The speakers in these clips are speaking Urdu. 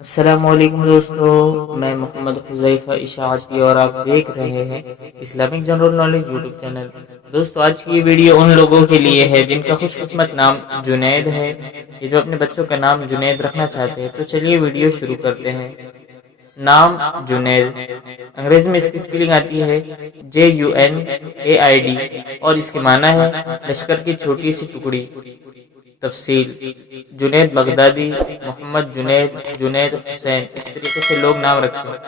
السلام علیکم دوستو، میں محمد حذیفہ اشاعتی اور آپ دیکھ رہے ہیں Islamic general knowledge YouTube channel. دوستو، آج کی یہ ویڈیو ان لوگوں کے لیے ہے جن کا خوش قسمت نام جنید ہے، یہ جو اپنے بچوں کا نام جنید رکھنا چاہتے ہیں۔ تو چلیے ویڈیو شروع کرتے ہیں۔ نام جنید، انگریزی میں اس کی سپیلنگ آتی ہے JUNAID اور اس کے معنی ہے لشکر کی چھوٹی سی ٹکڑی۔ تفصیل: جنید بغدادی، محمد جنید، جنید حسین، اس طریقے سے لوگ نام رکھتے ہیں۔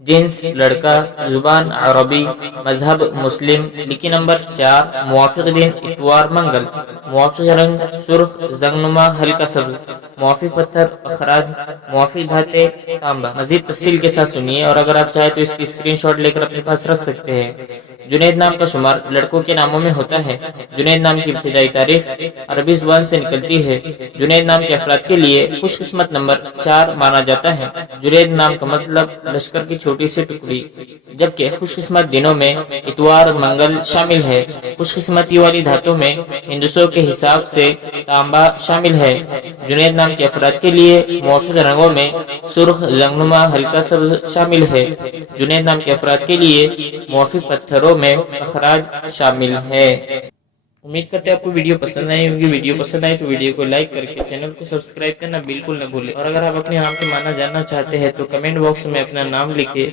جنس لڑکا، زبان عربی، مذہب مسلم۔ لکی نمبر 4، موافق دن اتوار منگل، موافق رنگ سرخ زنگنما ہلکا سبز، موافق پتھر اخراج، موافق دھاتیں تانبا۔ مزید تفصیل کے ساتھ سنیے، اور اگر آپ چاہیں تو اس کی اسکرین شاٹ لے کر اپنے پاس رکھ سکتے ہیں۔ جنید نام کا شمار لڑکوں کے ناموں میں ہوتا ہے۔ جنید نام کی ابتدائی تاریخ عربی زبان سے نکلتی ہے۔ جنید نام کے افراد کے لیے خوش قسمت نمبر 4 مانا جاتا ہے۔ جنید نام کا مطلب لشکر کی چھوٹی سی ٹکڑی، جبکہ خوش قسمت دنوں میں اتوار منگل شامل ہے۔ خوش قسمتی والی دھاتوں میں ہندسوں کے حساب سے تانبا شامل ہے۔ جنید نام کے افراد کے لیے موافق رنگوں میں سرخ زنگنما ہلکا سبز شامل ہے۔ جنید نام کے افراد کے لیے موافق پتھروں میں اخراج شامل ہے۔ امید کرتے ہیں آپ کو ویڈیو پسند آئی ہوگی۔ ویڈیو پسند آئی تو ویڈیو کو لائک کر کے چینل کو سبسکرائب کرنا بالکل نہ بھولیں، اور اگر آپ اپنے نام کے معنی جاننا چاہتے ہیں تو کمنٹ باکس میں اپنا نام لکھیں۔